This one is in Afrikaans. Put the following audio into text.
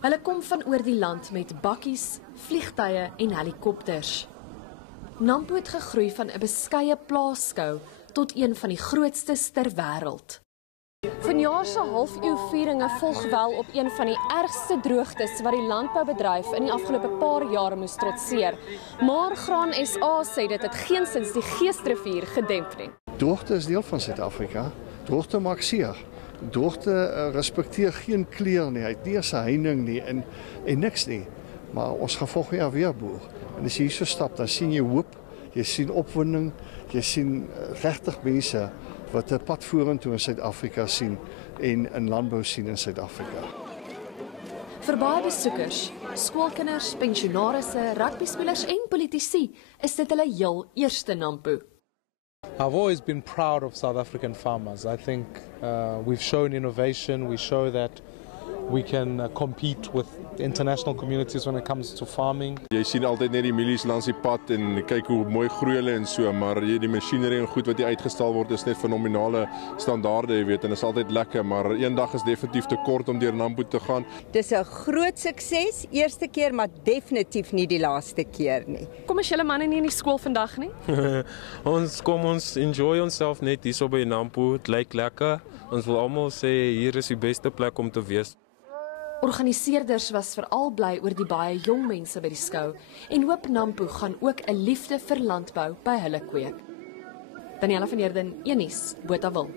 Hulle kom van oor die land met bakkies, vliegtuie en helikopters. Nampo het gegroei van 'n beskeie plaasskou tot een van die grootstes ter wêreld. Vanjaar se halfuurvieringe volg wel op een van die ergste droogtes wat die landboubedryf in die afgelope paar jare moes trotseer. Maar Graan SA sê dit het geensins die Geesrivier gedemp nie. Droogte is deel van Suid-Afrika. Droogte maak seer. Droogte respekteer geen kleur nie, hy het nie eens 'n heining nie en niks nie. Maar ons gaan volgende jaar weer boer. En as jy hier so stap, dan sien jy hoop, jy sien opwinding, jy sien regtig mense wat 'n pad vorentoe in Suid-Afrika sien en in landbou sien in Suid-Afrika. Vir baie besoekers, skoolkinders, pensionarisse, rugbyspelers en politici is dit hulle heel eerste Nampo. I've always been proud of South African farmers. I think we've shown innovation, we show that we can compete with international communities when it comes to farming. Jy sien altyd net die mielies langs die pad en kyk hoe mooi groei hulle en so, maar die masjinerie en goed wat hier uitgestal word is net fenominale standaarde, jy weet, en is altyd lekker, maar eendag is definitief te kort om deur Nampo te gaan. Dis 'n groot sukses, eerste keer, maar definitief nie die laaste keer nie. Kom as julle manne nie in die skool vandag nie? Ons enjoy onsself net hier so by Nampo, dit lyk lekker. Ons wil almal sê hier is die beste plek om te wees. Organiseerders was veral bly oor die baie jong mense by die skou en hoop Nampo gaan ook 'n liefde vir landbou by hulle kweek. Daniela van Heerden, Unies, Botawil.